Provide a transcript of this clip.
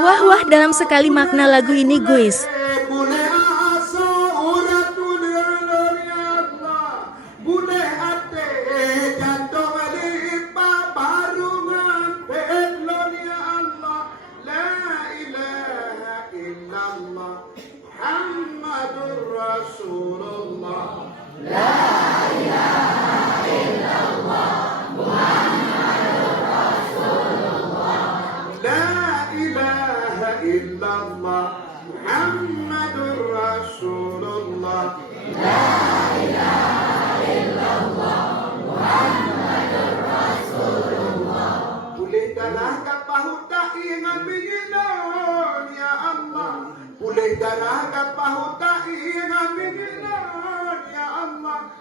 Wah wah, dalam sekali makna lagu ini guys. Boleh darah pahutai dengan bikinan ya Allah.